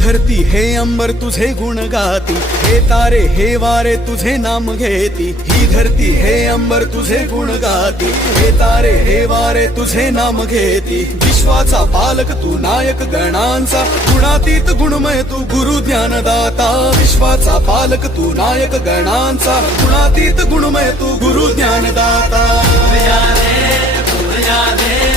धरती हे अंबर तुझे गुण गाती, हे तारे हे वारे तुझे नाम घेती। ही धरती हे अंबर तुझे गुण गाती, हे तारे हे वारे तुझे नाम घेती। विश्वाचा पालक तू नायक गणांचा, गुणातीत गुणमय तू गुरु ज्ञानदाता। विश्वाचा पालक तू नायक गणांचा, गुणातीत गुणमय तू गुरु ज्ञानदाता। फूल जाने